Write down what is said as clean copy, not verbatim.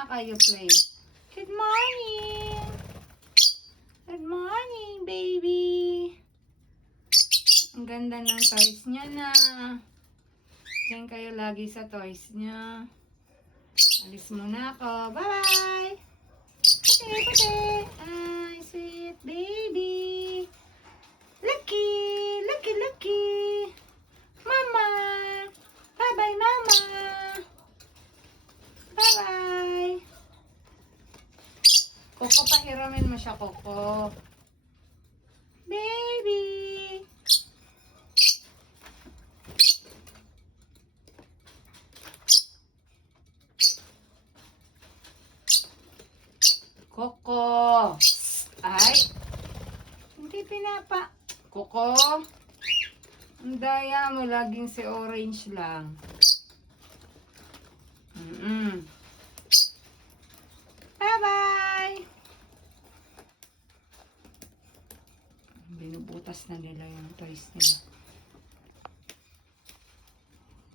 muna kayo, play. Good morning! Good morning, baby! Ang ganda ng toys niya na. Diyan kayo lagi sa toys niya. Alis muna ako. Bye-bye! Pati! Ay, sweet baby! Lucky! Mama! Bye-bye, mama! Bye-bye! Coco, pahiramin mo siya, Coco. Baby! Coco! Ay! Hindi pinapa. Coco! Ang daya mo, laging si orange lang. Bye-bye! Binubutas na nila yung toys nila.